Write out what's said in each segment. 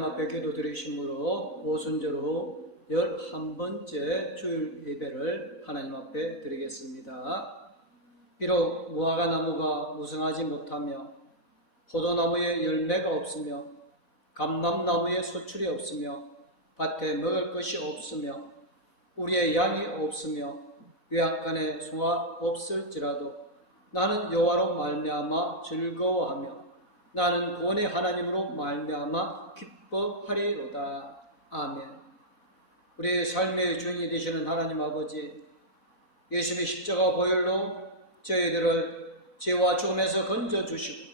하나님 앞에 기도드리심으로 오순절로 11번째 주일 예배를 하나님 앞에 드리겠습니다. 비록 무화과나무가 무성하지 못하며 포도나무에 열매가 없으며 감람나무에 소출이 없으며 밭에 먹을 것이 없으며 우리의 양이 없으며 외양간에 소가 없을지라도 나는 여호와로 말미암아 즐거워하며 나는 구원의 하나님으로 말미암아 기뻐하리로다. 아멘. 우리의 삶의 주인이 되시는 하나님 아버지, 예수님의 십자가 보혈로 저희들을 죄와 죽음에서 건져주시고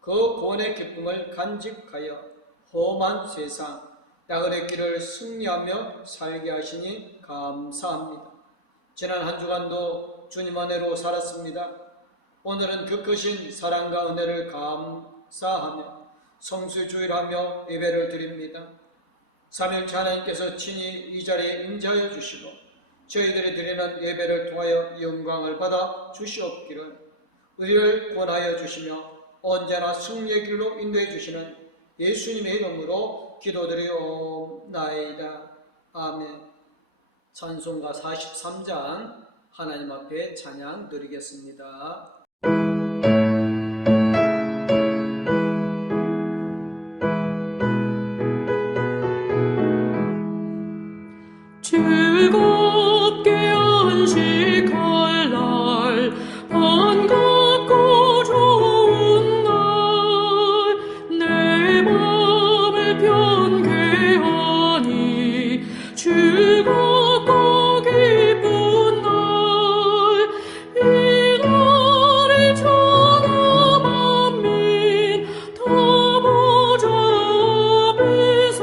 그 구원의 기쁨을 간직하여 험한 세상 야근의 길을 승리하며 살게 하시니 감사합니다. 지난 한 주간도 주님 은혜로 살았습니다. 오늘은 그 크신 사랑과 은혜를 감사하며 성수주일하며 예배를 드립니다. 삼일째 하나님께서 친히 이 자리에 임재하여 주시고 저희들이 드리는 예배를 통하여 영광을 받아 주시옵기를 우리를 권하여 주시며 언제나 승리의 길로 인도해 주시는 예수님의 이름으로 기도드리옵나이다. 아멘. 찬송가 43장 하나님 앞에 찬양 드리겠습니다. 즐겁게 안식할 날 반갑고 좋은 날 내 맘을 편케 하니 즐겁고 기쁜 날 이 날에 천하 만민 다 보좌 앞에서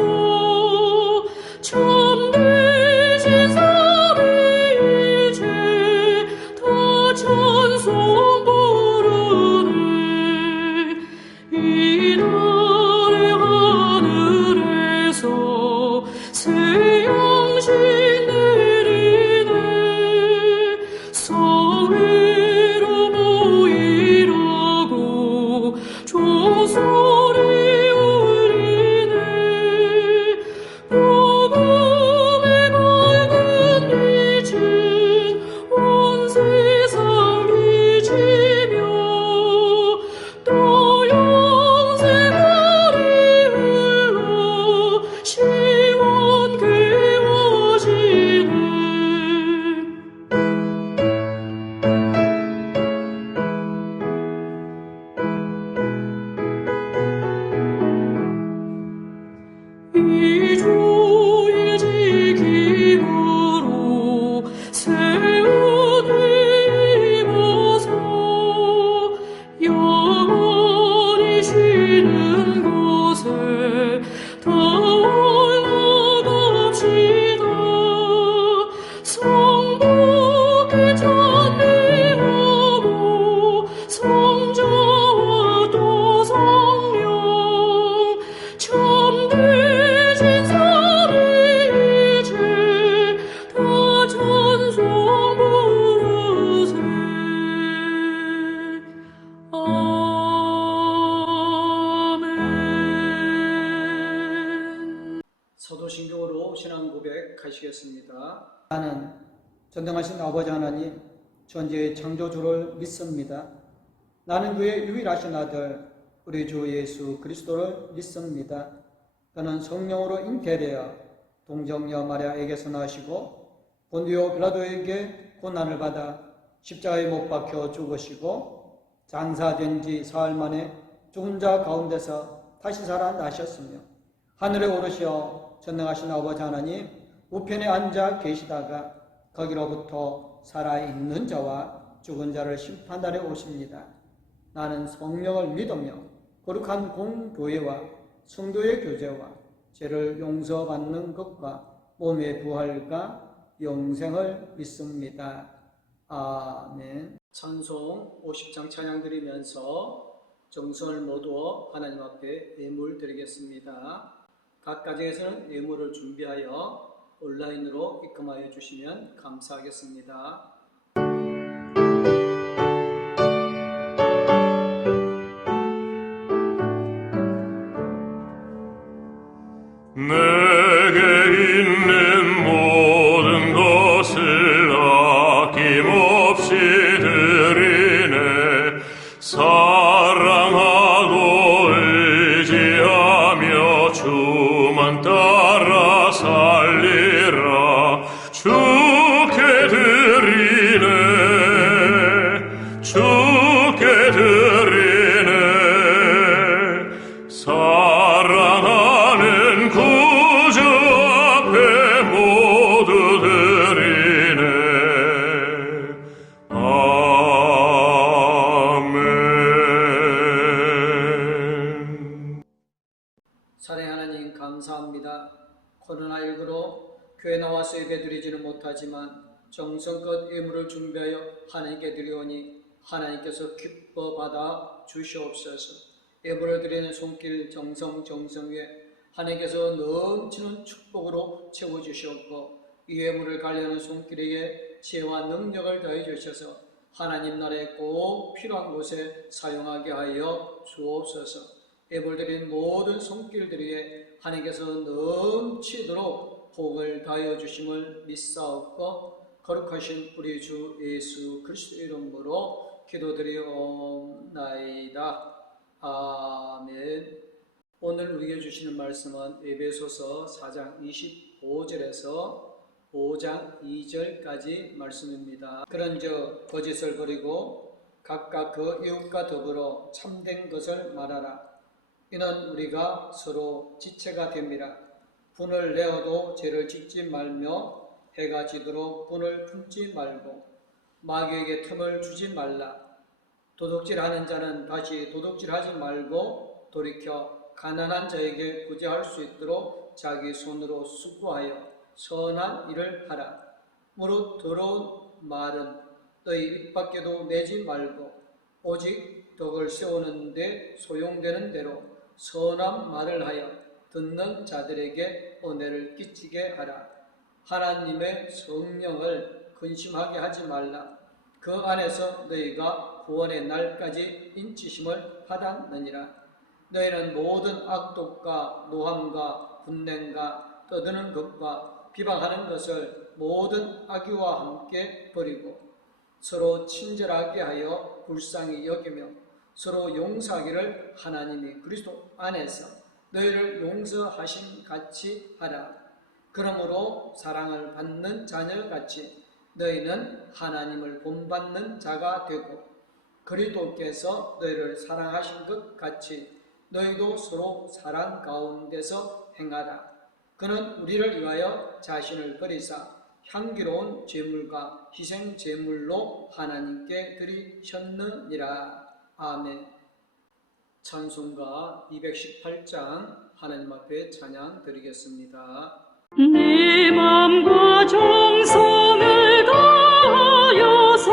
참되신 삼위일체 다 찬송 부르네. 이 날에 하늘에서 새 양식 내리네. 성회로 모이라고 종소리 울리네. 복음의 밝은 빛은 온 세상 비치며 또 영생물이 흘러 시원케 워지네. 이 주일 지킴으로 새 옷을 입어서 영원히 쉬는 곳에 더 올라갑시다. 성부께 찬미하고 성자와 또 성령 참되신 삼위일체 다 찬송 부르세. 아멘. 사도신경으로 신앙 고백하시겠습니다. 나는 전능하신 아버지 하나님 전지의 창조주를 믿습니다. 나는 그의 유일하신 아들 우리 주 예수 그리스도를 믿습니다. 그는 성령으로 잉태되어 동정녀 마리아에게서 나시고 본디오 빌라도에게 고난을 받아 십자가에 못 박혀 죽으시고 장사된 지 사흘 만에 죽은 자 가운데서 다시 살아나셨으며 하늘에 오르시어 전능하신 아버지 하나님 우편에 앉아 계시다가 거기로부터 살아있는 자와 죽은 자를 심판하러 오십니다. 나는 성령을 믿으며 거룩한 공교회와 성도의 교제와 죄를 용서받는 것과 몸의 부활과 영생을 믿습니다. 아멘. 찬송 50장 찬양 드리면서 정성을 모두어 하나님 앞에 예물 드리겠습니다. 각 가정에서는 예물을 준비하여 온라인으로 입금하여 주시면 감사하겠습니다. 내게 있는 모든 것을 아낌없이 드리네. 사랑하고 의지하며 주만 따라 살리라. 주께 드리네. 주께 드리네. 사랑하는 구주 앞에 모두 드리네. 아멘. 사랑의 하나님 감사합니다. 코로나19로 교회 나와서 예배드리지는 못하지만 정성껏 예물을 준비하여 하나님께 드리오니 하나님께서 기뻐 받아 주시옵소서. 예물을 드리는 손길 정성 위에 하나님께서 넘치는 축복으로 채워주시옵고 이 예물을 관리하는 손길에 지혜와 능력을 더해 주셔서 하나님 나라에 꼭 필요한 곳에 사용하게 하여 주옵소서. 예물 드리는 모든 손길들에 하나님께서 넘치도록 복을 다하여 주심을 믿사옵고 거룩하신 우리 주 예수 그리스도 이름으로 기도드리옵나이다. 아멘. 오늘 우리에게 주시는 말씀은 에베소서 4장 25절에서 5장 2절까지 말씀입니다. 그런즉 거짓을 버리고 각각 그 이웃과 더불어 참된 것을 말하라. 이는 우리가 서로 지체가 됨이라. 분을 내어도 죄를 짓지 말며 해가 지도록 분을 품지 말고 마귀에게 틈을 주지 말라. 도둑질하는 자는 다시 도둑질하지 말고 돌이켜 가난한 자에게 구제할 수 있도록 자기 손으로 수고하여 선한 일을 하라. 무릇 더러운 말은 너희 입 밖에도 내지 말고 오직 덕을 세우는 데 소용되는 대로 선한 말을 하여 듣는 자들에게 은혜를 끼치게 하라. 하나님의 성령을 근심하게 하지 말라. 그 안에서 너희가 구원의 날까지 인치심을 받았느니라. 너희는 모든 악독과 노함과 분냉과 떠드는 것과 비방하는 것을 모든 악의와 함께 버리고 서로 친절하게 하여 불쌍히 여기며 서로 용서하기를 하나님이 그리스도 안에서 너희를 용서하신 같이 하라. 그러므로 사랑을 받는 자녀같이 너희는 하나님을 본받는 자가 되고 그리스도께서 너희를 사랑하신 것 같이 너희도 서로 사랑 가운데서 행하라. 그는 우리를 위하여 자신을 버리사 향기로운 제물과 희생 제물로 하나님께 드리셨느니라. 아멘. 찬송가 218장 하나님 앞에 찬양 드리겠습니다. 내 맘과 정성을 다하여서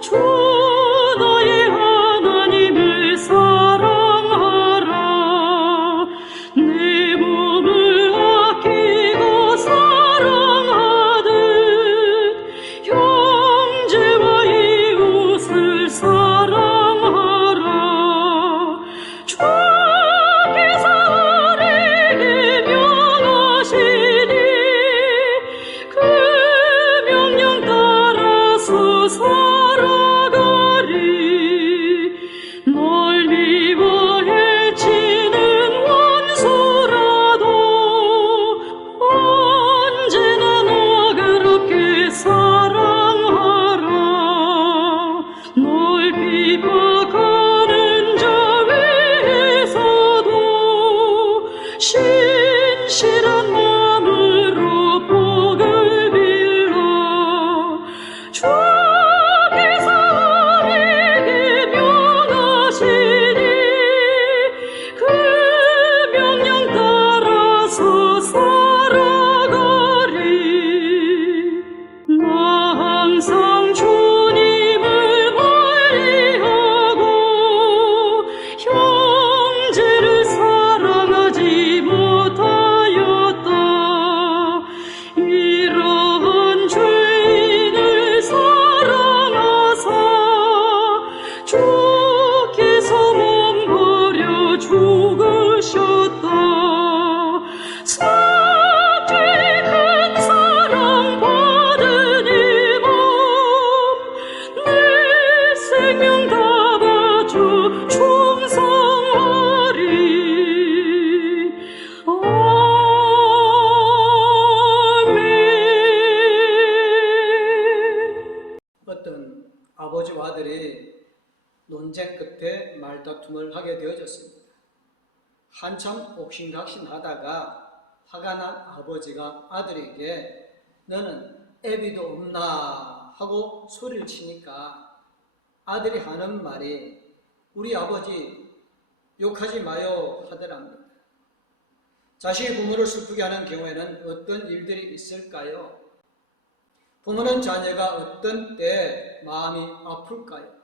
주 너의 하나님을 사랑하라. 내 몸을 아끼고 사랑하듯 형제와 이웃을 사랑하라. 주께서 우리에게 명하시니 그 명령 따라서 살아가리. 널 미워해 치는 원수라도 언제나 너그럽게 사랑하라. 널 핍박하는 자 위에서도 신실한 마음으로 복을 빌라. 주께서 우리에게 명하시니 그 명령 따라서 살아가리. 나 항상 주님을 멀리하고 형제를 사랑하지 못하여 말다툼을 하게 되어졌습니다. 한참 옥신각신하다가 화가 난 아버지가 아들에게 너는 애비도 없나 하고 소리를 치니까 아들이 하는 말이 우리 아버지 욕하지 마요 하더랍니다. 자식이 부모를 슬프게 하는 경우에는 어떤 일들이 있을까요? 부모는 자녀가 어떤 때 마음이 아플까요?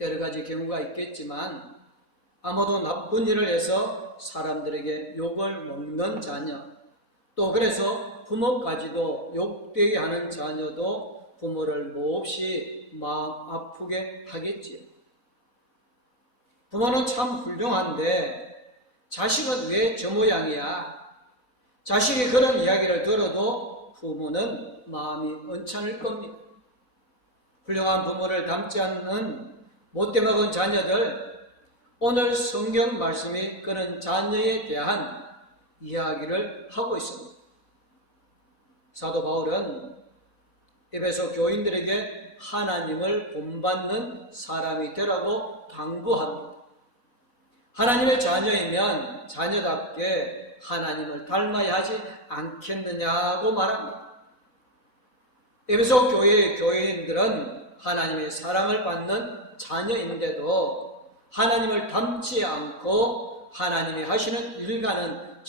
여러 가지 경우가 있겠지만 아무도 나쁜 일을 해서 사람들에게 욕을 먹는 자녀, 또 그래서 부모까지도 욕되게 하는 자녀도 부모를 몹시 마음 아프게 하겠지요. 부모는 참 훌륭한데 자식은 왜 저 모양이야? 자식이 그런 이야기를 들어도 부모는 마음이 언짢을 겁니다. 훌륭한 부모를 닮지 않는 못돼 먹은 자녀들, 오늘 성경 말씀이 그런 자녀에 대한 이야기를 하고 있습니다. 사도 바울은 에베소 교인들에게 하나님을 본받는 사람이 되라고 당부합니다. 하나님의 자녀이면 자녀답게 하나님을 닮아야 하지 않겠느냐고 말합니다. 에베소 교회의 교인들은 하나님의 사랑을 받는 자녀인데도 하나님을 닮지 않고 하나님이 하시는 일과는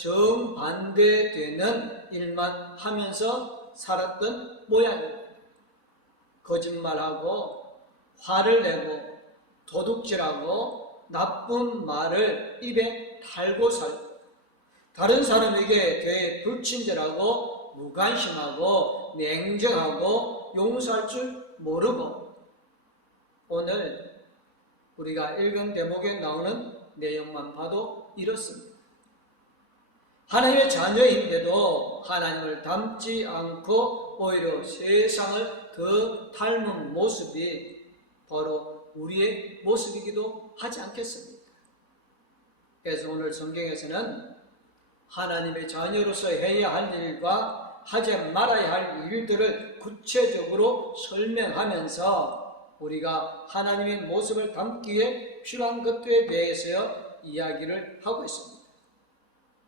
정반대되는 일만 하면서 살았던 모양입니다. 거짓말하고 화를 내고 도둑질하고 나쁜 말을 입에 달고 살고 다른 사람에게 대해 불친절하고 무관심하고 냉정하고 용서할 줄 모르고 오늘 우리가 읽은 대목에 나오는 내용만 봐도 이렇습니다. 하나님의 자녀인데도 하나님을 닮지 않고 오히려 세상을 더 닮은 모습이 바로 우리의 모습이기도 하지 않겠습니까? 그래서 오늘 성경에서는 하나님의 자녀로서 해야 할 일과 하지 말아야 할 일들을 구체적으로 설명하면서 우리가 하나님의 모습을 담기 위해 필요한 것들에 대해서 이야기를 하고 있습니다.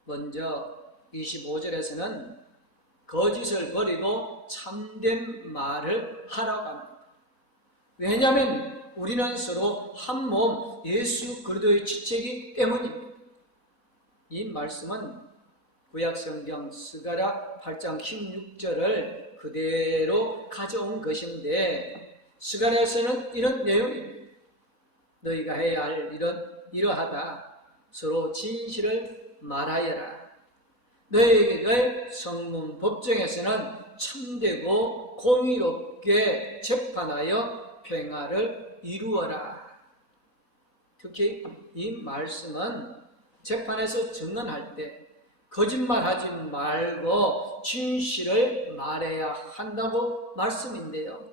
먼저 25절에서는 거짓을 버리고 참된 말을 하라고 합니다. 왜냐하면 우리는 서로 한 몸 예수 그리스도의 지체이기 때문입니다. 이 말씀은 구약성경 스가랴 8장 16절을 그대로 가져온 것인데 스가랴에서는 이런 내용입니다. 너희가 해야 할 일은 이러하다. 서로 진실을 말하여라. 너희의 성문 법정에서는 참되고 공의롭게 재판하여 평화를 이루어라. 특히 이 말씀은 재판에서 증언할 때 거짓말하지 말고 진실을 말해야 한다고 말씀인데요.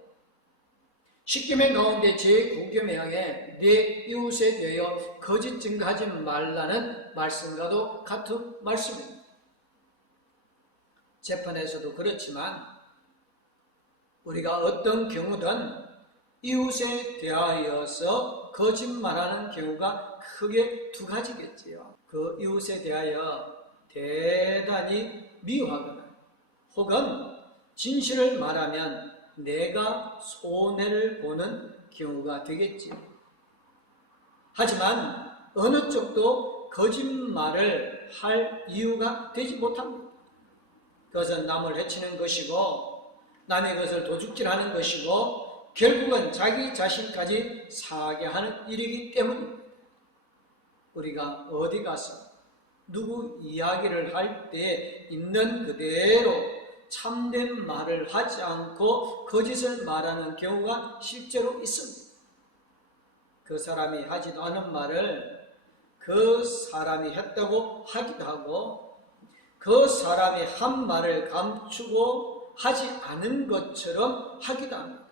십계명 가운데 제9계명에 내 이웃에 대하여 거짓 증거하지 말라는 말씀과도 같은 말씀입니다. 재판에서도 그렇지만 우리가 어떤 경우든 이웃에 대하여서 거짓말하는 경우가 크게 두 가지겠지요. 그 이웃에 대하여 대단히 미워하거나 혹은 진실을 말하면 내가 손해를 보는 경우가 되겠지요. 하지만 어느 쪽도 거짓말을 할 이유가 되지 못합니다. 그것은 남을 해치는 것이고 남의 것을 도둑질하는 것이고 결국은 자기 자신까지 상하게 하는 일이기 때문입니다. 우리가 어디 가서 누구 이야기를 할 때 있는 그대로 참된 말을 하지 않고 거짓을 말하는 경우가 실제로 있습니다. 그 사람이 하지도 않은 말을 그 사람이 했다고 하기도 하고 그 사람이 한 말을 감추고 하지 않은 것처럼 하기도 합니다.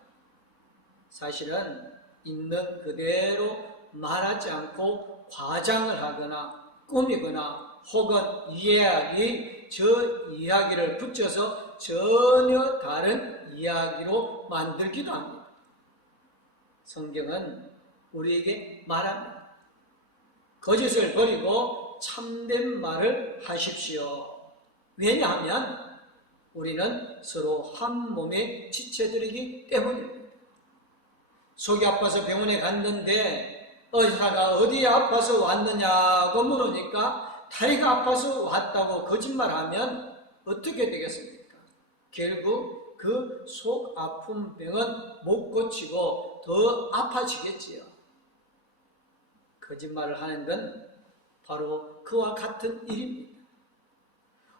사실은 있는 그대로 말하지 않고 과장을 하거나 꾸미거나 혹은 이야기 저 이야기를 붙여서 전혀 다른 이야기로 만들기도 합니다. 성경은 우리에게 말합니다. 거짓을 버리고 참된 말을 하십시오. 왜냐하면 우리는 서로 한 몸의 지체들이기 때문입니다. 속이 아파서 병원에 갔는데 의사가 어디에 아파서 왔느냐고 물으니까 다리가 아파서 왔다고 거짓말하면 어떻게 되겠습니까? 결국 그 속 아픈 병은 못 고치고 더 아파지겠지요. 거짓말을 하는 건 바로 그와 같은 일입니다.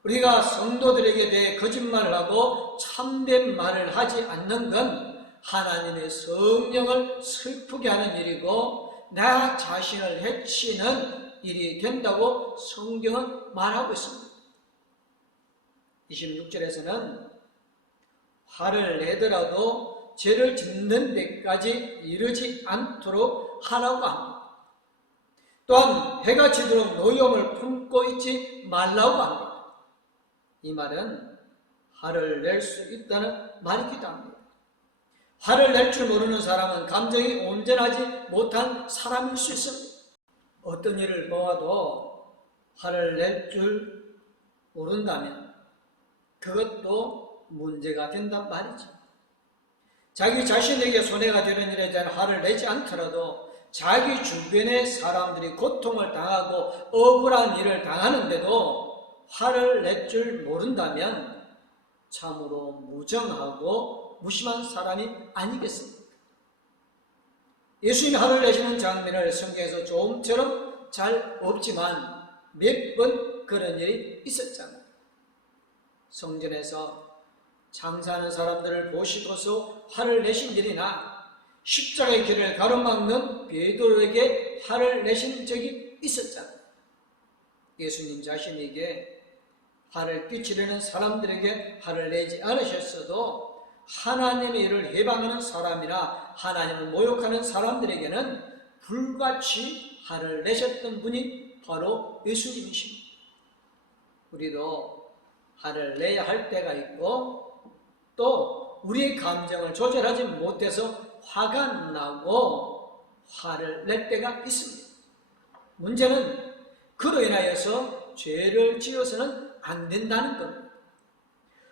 우리가 성도들에게 대해 거짓말을 하고 참된 말을 하지 않는 건 하나님의 성령을 슬프게 하는 일이고 나 자신을 해치는 일이 된다고 성경은 말하고 있습니다. 26절에서는 화를 내더라도 죄를 짓는 데까지 이르지 않도록 하라고 합니다. 또한 해가 지도록 노염을 품고 있지 말라고 합니다. 이 말은 화를 낼 수 있다는 말이기도 합니다. 화를 낼 줄 모르는 사람은 감정이 온전하지 못한 사람일 수 있습니다. 어떤 일을 보아도 화를 낼 줄 모른다면 그것도 문제가 된단 말이죠. 자기 자신에게 손해가 되는 일에 대한 화를 내지 않더라도 자기 주변의 사람들이 고통을 당하고 억울한 일을 당하는데도 화를 낼 줄 모른다면 참으로 무정하고 무심한 사람이 아니겠습니까? 예수님이 화를 내시는 장면을 성경에서 조금처럼 잘 없지만 몇 번 그런 일이 있었잖아요. 성전에서 장사하는 사람들을 보시고서 화를 내신 일이나 십자가의 길을 가로막는 베드로에게 화를 내신 적이 있었잖아요. 예수님 자신에게 화를 끼치려는 사람들에게 화를 내지 않으셨어도 하나님의 일을 해방하는 사람이나 하나님을 모욕하는 사람들에게는 불같이 화를 내셨던 분이 바로 예수님이십니다. 우리도 화를 내야 할 때가 있고 또 우리의 감정을 조절하지 못해서 화가 나고 화를 낼 때가 있습니다. 문제는 그로 인하여서 죄를 지어서는 안 된다는 겁니다.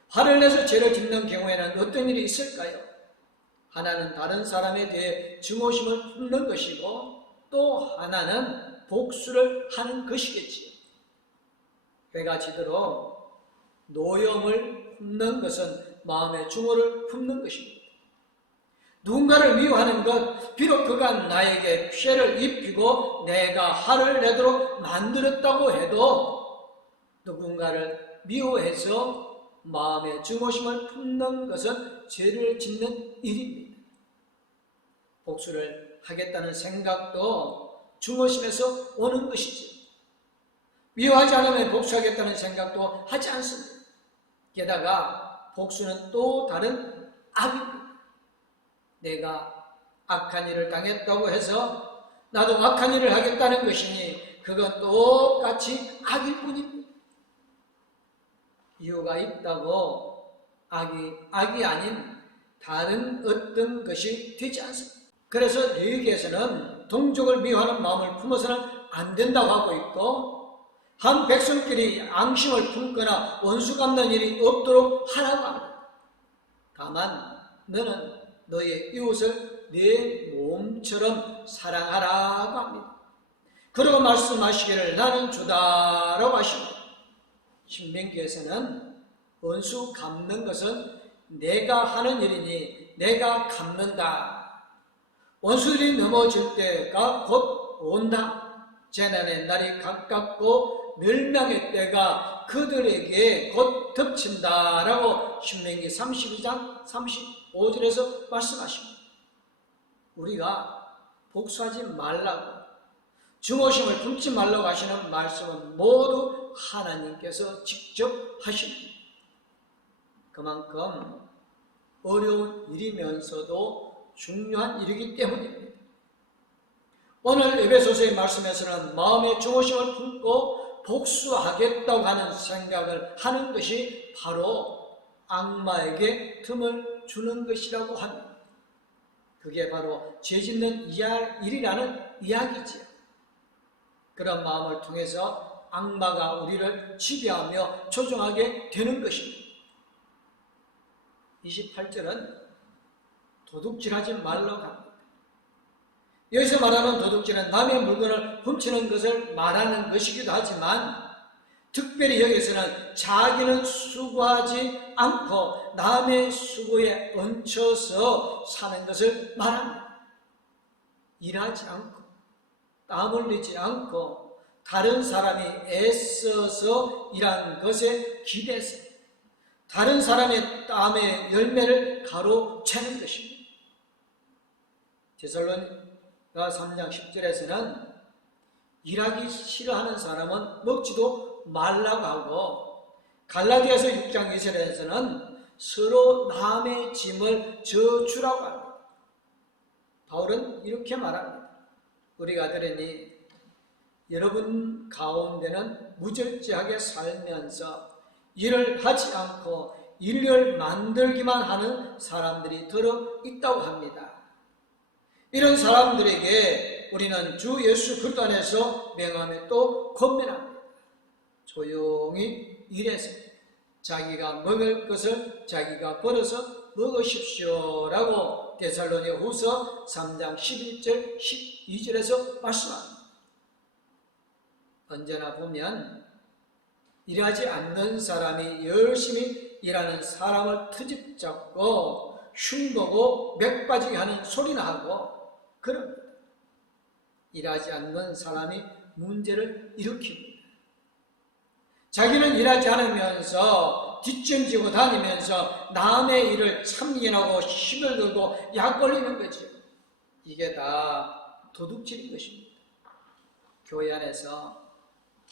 화를 내서 죄를 짓는 경우에는 어떤 일이 있을까요? 하나는 다른 사람에 대해 증오심을 품는 것이고 또 하나는 복수를 하는 것이겠지요. 회가 지도록 노염을 품는 것은 마음의 증오를 품는 것입니다. 누군가를 미워하는 것, 비록 그가 나에게 피해를 입히고 내가 화를 내도록 만들었다고 해도 누군가를 미워해서 마음의 증오심을 품는 것은 죄를 짓는 일입니다. 복수를 하겠다는 생각도 증오심에서 오는 것이죠. 미워하지 않으면 복수하겠다는 생각도 하지 않습니다. 게다가 복수는 또 다른 악입니다. 내가 악한 일을 당했다고 해서 나도 악한 일을 하겠다는 것이니 그건 똑같이 악일 뿐입니다. 이유가 있다고 악이 아닌 다른 어떤 것이 되지 않습니다. 그래서 레위기에서는 동족을 미워하는 마음을 품어서는 안 된다고 하고 있고 한 백성끼리 앙심을 품거나 원수 갚는 일이 없도록 하라고 합니다. 다만 너는 너의 이웃을 내 몸처럼 사랑하라고 합니다. 그러고 말씀하시기를 나는 주다라고 하십니다. 신명기에서는 원수 갚는 것은 내가 하는 일이니 내가 갚는다. 원수들이 넘어질 때가 곧 온다. 재난의 날이 가깝고 멸망의 때가 그들에게 곧 덮친다라고 신명기 32장 35절에서 말씀하십니다. 우리가 복수하지 말라고 증오심을 품지 말라고 하시는 말씀은 모두 하나님께서 직접 하십니다. 그만큼 어려운 일이면서도 중요한 일이기 때문입니다. 오늘 에베소서의 말씀에서는 마음의 증오심을 품고 복수하겠다고 하는 생각을 하는 것이 바로 악마에게 틈을 주는 것이라고 합니다. 그게 바로 죄짓는 일이라는 이야기지요. 그런 마음을 통해서 악마가 우리를 지배하며 조종하게 되는 것입니다. 28절은 도둑질하지 말라고 합니다. 여기서 말하는 도둑질은 남의 물건을 훔치는 것을 말하는 것이기도 하지만 특별히 여기서는 자기는 수고하지 않고 남의 수고에 얹혀서 사는 것을 말합니다. 일하지 않고 땀 흘리지 않고 다른 사람이 애써서 일한 것에 기대서 다른 사람의 땀의 열매를 가로채는 것입니다. 데살로니가 3장 10절에서는 일하기 싫어하는 사람은 먹지도 말라고 하고 갈라디아서 6장 2절에서는 서로 남의 짐을 져주라고 합니다. 바울은 이렇게 말합니다. 우리가 들으니 여러분 가운데는 무절제하게 살면서 일을 하지 않고 일을 만들기만 하는 사람들이 들어 있다고 합니다. 이런 사람들에게 우리는 주 예수 그리스도 안에서 명함에 또 권면합니다. 조용히 일해서 자기가 먹을 것을 자기가 벌어서 먹으십시오라고 데살로니가 후서 3장 11절 12절에서 말씀합니다. 언제나 보면 일하지 않는 사람이 열심히 일하는 사람을 트집 잡고 흉보고 맥 빠지게 하는 소리나 하고 그럽니다. 일하지 않는 사람이 문제를 일으킵니다. 자기는 일하지 않으면서 뒷짐지고 다니면서 남의 일을 참견하고 힘을 들고 약 걸리는 거죠. 이게 다 도둑질인 것입니다. 교회 안에서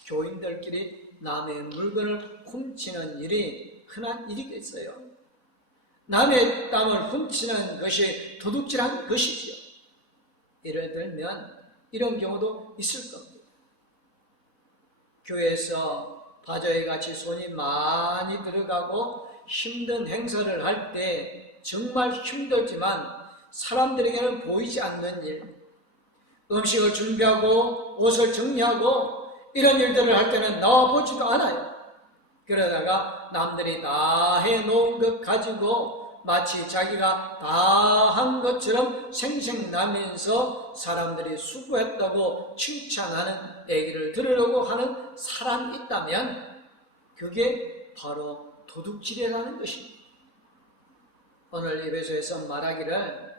교인들끼리 남의 물건을 훔치는 일이 흔한 일이겠어요. 남의 땀을 훔치는 것이 도둑질한 것이지요. 예를 들면 이런 경우도 있을 겁니다. 교회에서 바자회 같이 손이 많이 들어가고 힘든 행사를 할 때 정말 힘들지만 사람들에게는 보이지 않는 일, 음식을 준비하고 옷을 정리하고 이런 일들을 할 때는 나와보지도 않아요. 그러다가 남들이 다 해놓은 것 가지고 마치 자기가 다 한 것처럼 생색나면서 사람들이 수고했다고 칭찬하는 얘기를 들으려고 하는 사람이 있다면 그게 바로 도둑질이라는 것입니다. 오늘 예배소에서 말하기를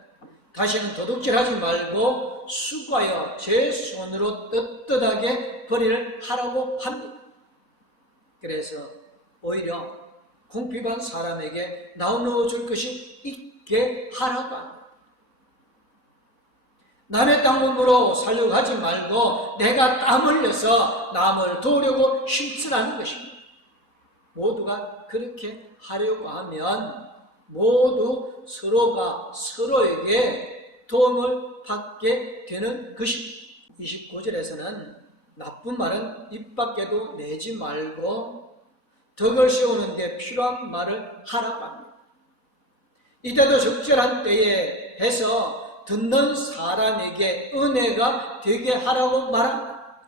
다시는 도둑질하지 말고 수고하여 제 손으로 떳떳하게 벌이를 하라고 합니다. 그래서 오히려 궁핍한 사람에게 나눠줄 것이 있게 하라고 합니다. 남의 땅으로 살려고 하지 말고 내가 땀 흘려서 남을 도우려고 힘쓰라는 것입니다. 모두가 그렇게 하려고 하면 모두 서로가 서로에게 도움을 받게 되는 것입니다. 29절에서는 나쁜 말은 입 밖에도 내지 말고 덕을 세우는 데 필요한 말을 하라고 합니다. 이때도 적절한 때에 해서 듣는 사람에게 은혜가 되게 하라고 말합니다.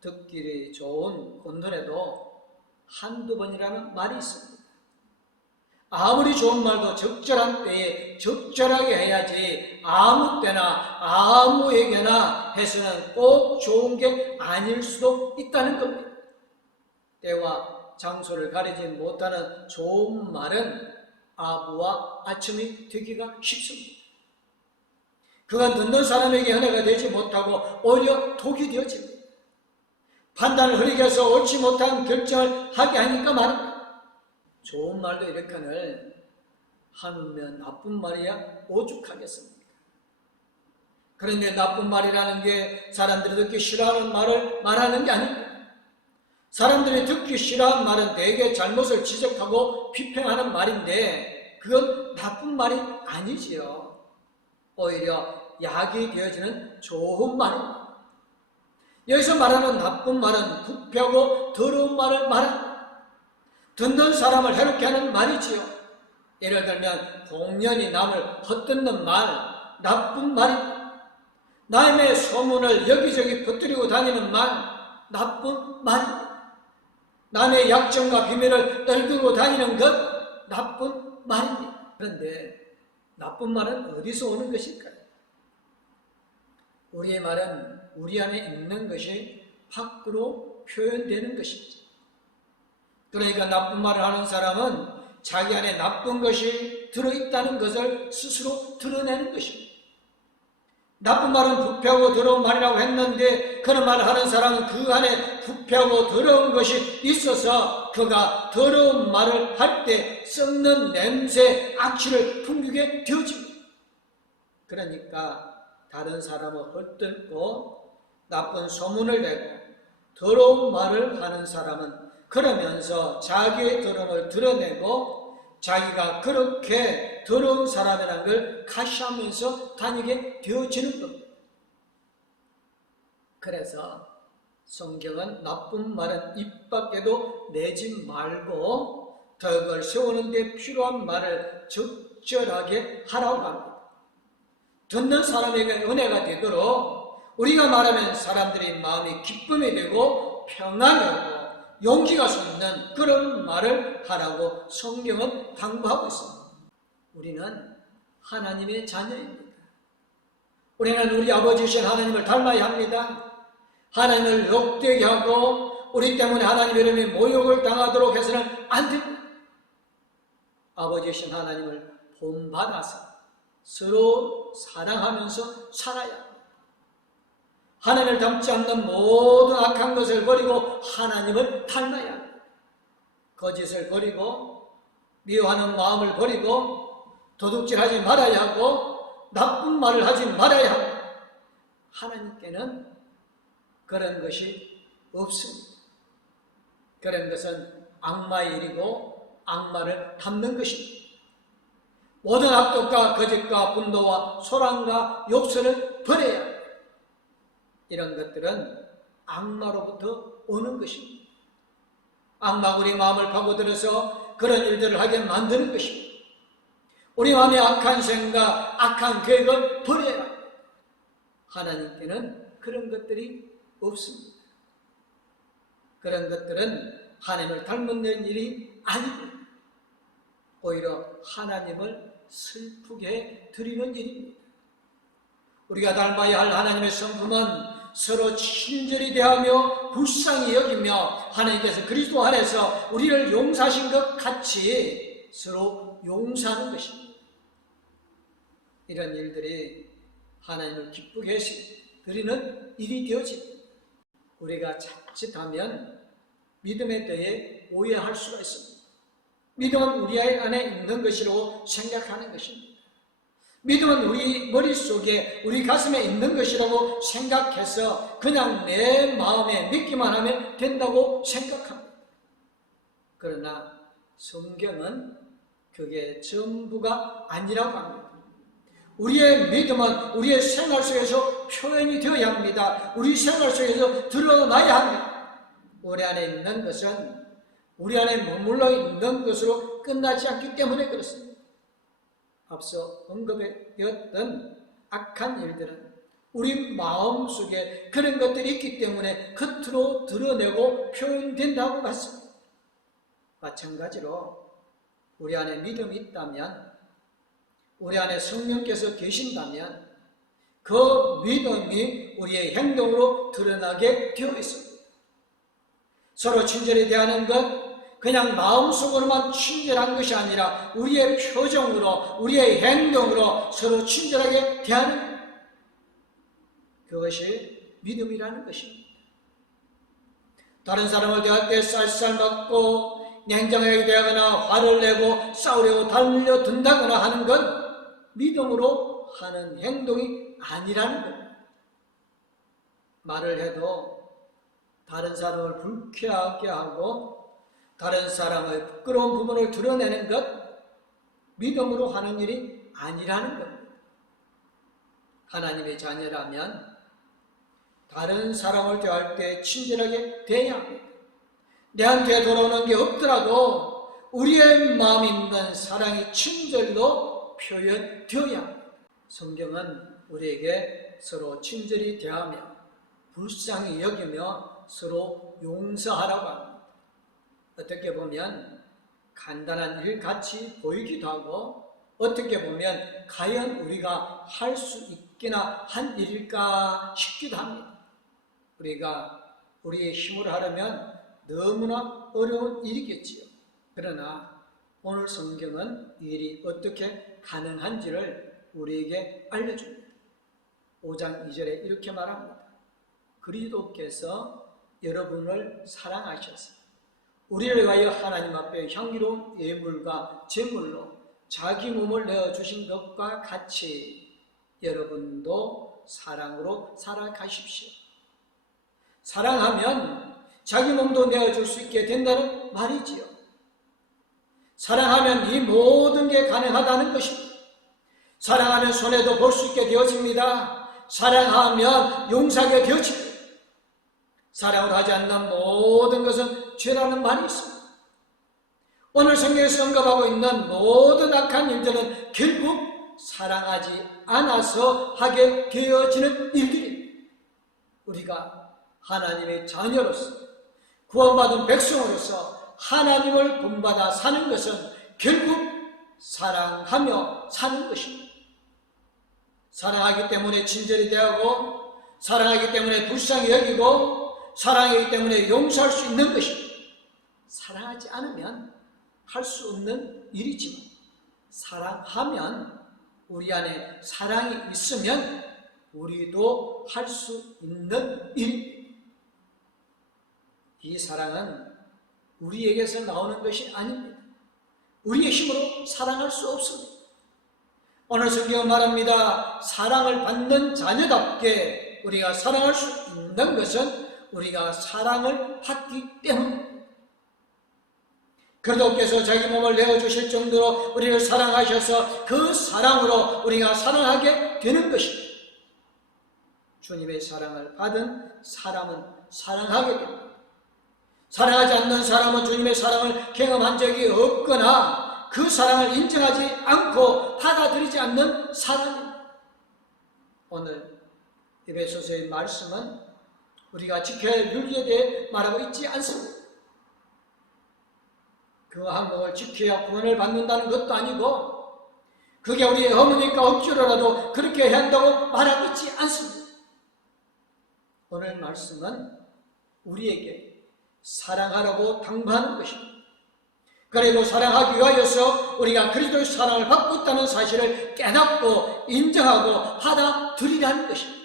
듣기 좋은 본문에도 한두 번이라는 말이 있습니다. 아무리 좋은 말도 적절한 때에 적절하게 해야지 아무 때나 아무에게나 해서는 꼭 좋은 게 아닐 수도 있다는 겁니다. 때와 장소를 가리지 못하는 좋은 말은 아부와 아첨이 되기가 쉽습니다. 그가 듣는 사람에게 은혜가 되지 못하고 오히려 독이 되어집니다. 판단을 흐리게 해서 옳지 못한 결정을 하게 하니까 말입니다. 좋은 말도 이렇게는 하면 나쁜 말이야 오죽하겠습니까? 그런데 나쁜 말이라는 게 사람들이 듣기 싫어하는 말을 말하는 게 아닙니다. 사람들이 듣기 싫어하는 말은 대개 잘못을 지적하고 비평하는 말인데 그건 나쁜 말이 아니지요. 오히려 약이 되어지는 좋은 말입니다. 여기서 말하는 나쁜 말은 부패하고 더러운 말을 말합니다. 듣는 사람을 해롭게 하는 말이지요. 예를 들면 공연히 남을 헛듣는 말, 나쁜 말입니다. 남의 소문을 여기저기 퍼뜨리고 다니는 말, 나쁜 말입니다. 남의 약점과 비밀을 떨구고 다니는 것, 나쁜 말입니다. 그런데 나쁜 말은 어디서 오는 것일까요? 우리의 말은 우리 안에 있는 것이 밖으로 표현되는 것이죠. 그러니까 나쁜 말을 하는 사람은 자기 안에 나쁜 것이 들어있다는 것을 스스로 드러내는 것입니다. 나쁜 말은 부패하고 더러운 말이라고 했는데 그런 말을 하는 사람은 그 안에 부패하고 더러운 것이 있어서 그가 더러운 말을 할 때 썩는 냄새, 악취를 풍기게 되어집니다. 그러니까 다른 사람을 헐뜯고 나쁜 소문을 내고 더러운 말을 하는 사람은 그러면서 자기의 더러움을 드러내고 자기가 그렇게 더러운 사람이라는 걸 가시하면서 다니게 되어지는 겁니다. 그래서 성경은 나쁜 말은 입 밖에도 내지 말고 덕을 세우는 데 필요한 말을 적절하게 하라고 합니다. 듣는 사람에게 은혜가 되도록 우리가 말하면 사람들의 마음이 기쁨이 되고 평안이 오고 용기가 솟는 그런 말을 하라고 성경은 당부하고 있습니다. 우리는 하나님의 자녀입니다. 우리는 우리 아버지이신 하나님을 닮아야 합니다. 하나님을 욕되게 하고 우리 때문에 하나님의 이름에 모욕을 당하도록 해서는 안 됩니다. 아버지이신 하나님을 본받아서 서로 사랑하면서 살아야 합니다. 하나님을 닮지 않는 모든 악한 것을 버리고 하나님을 닮아야 합니다. 거짓을 버리고 미워하는 마음을 버리고 도둑질하지 말아야 하고 나쁜 말을 하지 말아야 합니다. 하나님께는 그런 것이 없습니다. 그런 것은 악마의 일이고 악마를 닮는 것입니다. 모든 악독과 거짓과 분노와 소란과 욕설을 버려야 합니다. 이런 것들은 악마로부터 오는 것입니다. 악마가 우리 마음을 파고들어서 그런 일들을 하게 만드는 것입니다. 우리 마음의 악한 생각, 악한 계획을 버려야 합니다. 하나님께는 그런 것들이 없습니다. 그런 것들은 하나님을 닮는 일이 아닙니다. 오히려 하나님을 슬프게 드리는 일입니다. 우리가 닮아야 할 하나님의 성품은 서로 친절히 대하며 불쌍히 여기며 하나님께서 그리스도 안에서 우리를 용서하신 것 같이 서로 용서하는 것입니다. 이런 일들이 하나님을 기쁘게 드리는 일이 되어집니다. 우리가 자칫하면 믿음에 대해 오해할 수가 있습니다. 믿음은 우리 안에 있는 것이라고 생각하는 것입니다. 믿음은 우리 머릿속에 우리 가슴에 있는 것이라고 생각해서 그냥 내 마음에 믿기만 하면 된다고 생각합니다. 그러나 성경은 그게 전부가 아니라고 합니다. 우리의 믿음은 우리의 생활 속에서 표현이 되어야 합니다. 우리 생활 속에서 드러나야 합니다. 우리 안에 있는 것은 우리 안에 머물러 있는 것으로 끝나지 않기 때문에 그렇습니다. 앞서 언급되었던 악한 일들은 우리 마음속에 그런 것들이 있기 때문에 겉으로 드러내고 표현된다고 봤습니다. 마찬가지로 우리 안에 믿음이 있다면, 우리 안에 성령께서 계신다면 그 믿음이 우리의 행동으로 드러나게 되어 있습니다. 서로 친절히 대하는 것, 그냥 마음속으로만 친절한 것이 아니라 우리의 표정으로, 우리의 행동으로 서로 친절하게 대하는 것, 그것이 믿음이라는 것입니다. 다른 사람을 대할 때 쌀쌀맞고 냉정하게 대하거나 화를 내고 싸우려고 달려든다거나 하는 건 믿음으로 하는 행동이 아니라는 겁니다. 말을 해도 다른 사람을 불쾌하게 하고 다른 사람의 부끄러운 부분을 드러내는 것, 믿음으로 하는 일이 아니라는 겁니다. 하나님의 자녀라면 다른 사람을 대할 때 친절하게 대해야 합니다. 내한테 돌아오는 게 없더라도 우리의 마음에 있는 사랑이 친절로 표현되어야 합니다. 성경은 우리에게 서로 친절히 대하며 불쌍히 여기며 서로 용서하라고 합니다. 어떻게 보면 간단한 일 같이 보이기도 하고 어떻게 보면 과연 우리가 할 수 있기나 한 일일까 싶기도 합니다. 우리가 우리의 힘으로 하려면 너무나 어려운 일이겠지요. 그러나 오늘 성경은 이 일이 어떻게 가능한지를 우리에게 알려줍니다. 5장 2절에 이렇게 말합니다. 그리스도께서 여러분을 사랑하셔서 우리를 위하여 하나님 앞에 향기로운 예물과 제물로 자기 몸을 내어주신 것과 같이 여러분도 사랑으로 살아가십시오. 사랑하면 자기 몸도 내어줄 수 있게 된다는 말이지요. 사랑하면 이 모든 게 가능하다는 것입니다. 사랑하면 손해도 볼 수 있게 되어집니다. 사랑하면 용서하게 되어집니다. 사랑을 하지 않는 모든 것은 죄라는 말이 있습니다. 오늘 성경에서 언급하고 있는 모든 악한 일들은 결국 사랑하지 않아서 하게 되어지는 일들입니다. 우리가 하나님의 자녀로서 구원받은 백성으로서 하나님을 본받아 사는 것은 결국 사랑하며 사는 것입니다. 사랑하기 때문에 친절히 대하고 사랑하기 때문에 불쌍히 여기고 사랑하기 때문에 용서할 수 있는 것입니다. 사랑하지 않으면 할 수 없는 일이지만 사랑하면 우리 안에 사랑이 있으면 우리도 할 수 있는 일입니다. 이 사랑은 우리에게서 나오는 것이 아닙니다. 우리의 힘으로 사랑할 수 없습니다. 오늘 성경은 말합니다. 사랑을 받는 자녀답게 우리가 사랑할 수 있는 것은 우리가 사랑을 받기 때문입니다. 그리스도께서 자기 몸을 내어주실 정도로 우리를 사랑하셔서 그 사랑으로 우리가 사랑하게 되는 것입니다. 주님의 사랑을 받은 사람은 사랑하게 됩니다. 사랑하지 않는 사람은 주님의 사랑을 경험한 적이 없거나 그 사랑을 인정하지 않고 받아들이지 않는 사람입니다. 오늘 에베소서의 말씀은 우리가 지켜야 할 윤리에 대해 말하고 있지 않습니다. 그 항목을 지켜야 구원을 받는다는 것도 아니고 그게 우리의 어머니까 억지로라도 그렇게 해야 한다고 말하고 있지 않습니다. 오늘 말씀은 우리에게 사랑하라고 당부하는 것입니다. 그리고 사랑하기 위하여서 우리가 그리스도의 사랑을 받고 있다는 사실을 깨닫고 인정하고 받아들이라는 것입니다.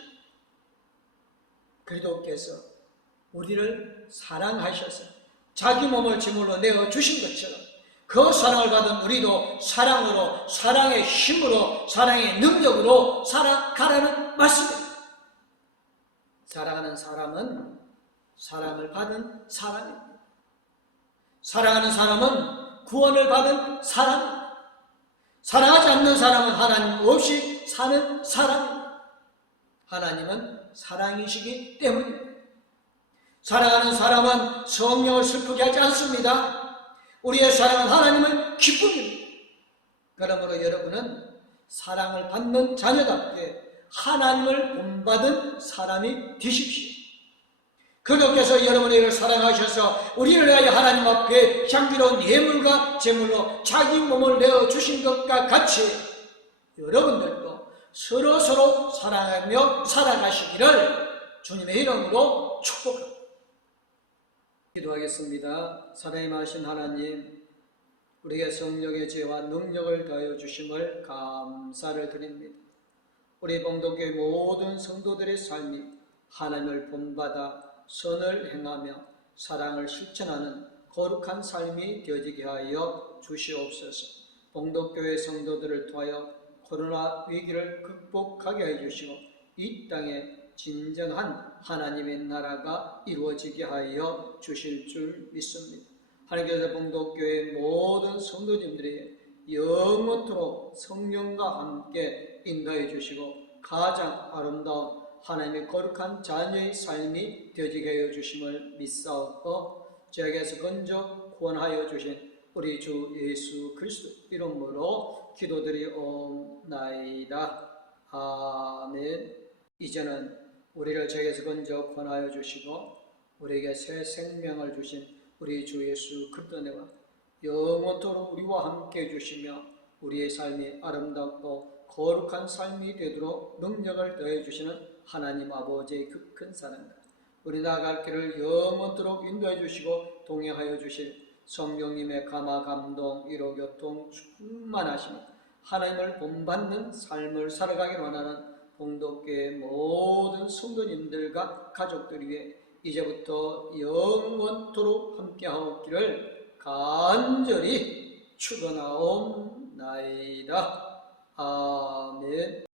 그리스도께서 우리를 사랑하셔서 자기 몸을 제물로 내어주신 것처럼 그 사랑을 받은 우리도 사랑으로, 사랑의 힘으로, 사랑의 능력으로 살아가라는 말씀입니다. 사랑하는 사람은 사랑을 받은 사람입니다. 사랑하는 사람은 구원을 받은 사람입니다. 사랑하지 않는 사람은 하나님 없이 사는 사람입니다. 하나님은 사랑이시기 때문입니다. 사랑하는 사람은 성령을 슬프게 하지 않습니다. 우리의 사랑은 하나님을 기쁨입니다. 그러므로 여러분은 사랑을 받는 자녀답게 하나님을 본받은 사람이 되십시오. 그리스도께서 여러분에게 사랑하셔서 우리를 위하여 하나님 앞에 향기로운 예물과 제물로 자기 몸을 내어주신 것과 같이 여러분들도 서로 사랑하며 살아가시기를 주님의 이름으로 축복합니다. 기도하겠습니다. 사랑이 많으신 하나님, 우리에게 성령의 지혜와 능력을 더하여 주심을 감사를 드립니다. 우리 봉독교회 모든 성도들의 삶이 하나님을 본받아 선을 행하며 사랑을 실천하는 거룩한 삶이 되어지게 하여 주시옵소서. 봉독교회 성도들을 통하여 코로나 위기를 극복하게 해 주시고 이 땅에 진정한 하나님의 나라가 이루어지게 하여 주실 줄 믿습니다. 하나님께서 봉독교회 모든 성도님들에게 영원토록 성령과 함께 인도해 주시고 가장 아름다운 하나님의 거룩한 자녀의 삶이 되어지게 하여 주심을 믿사옵고 저에게서 건져 구원하여 주신 우리 주 예수 그리스도 이름으로 기도드리옵나이다. 아멘. 이제는 우리를 죄에서 건져 권하여 주시고 우리에게 새 생명을 주신 우리 주 예수 그리스도와 영원토록 우리와 함께 해주시며 우리의 삶이 아름답고 거룩한 삶이 되도록 능력을 더해 주시는 하나님 아버지의 그 큰 사랑과 우리 나아갈 길을 영원토록 인도해 주시고 동행하여 주실 성령님의 감화 감동 위로 교통 충만하시며 하나님을 본받는 삶을 살아가길 원하는 봉독교의 모든 성도님들과 가족들 위해 이제부터 영원토록 함께하옵기를 간절히 축원하옵나이다. 아멘.